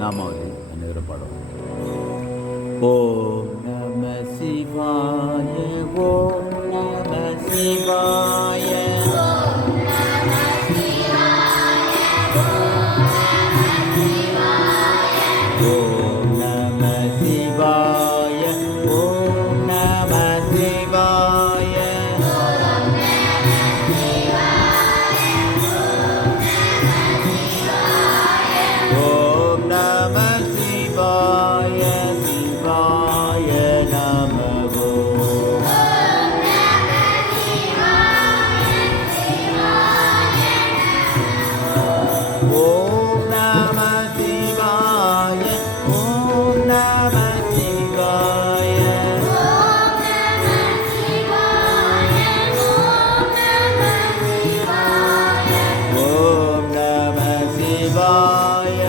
நாமாவளி அனைவரும் பாடுவோம். ஓம் நம சிவாய, ஓம் நம சிவாய, ஓம் நம சிவாய, ஓம் நம சிவாய, ஓம் நம சிவாய, சிவாய நமோ. ஓம் நம சிவாய, ஓம் நம சிவாய, ஓம் நம சிவாய,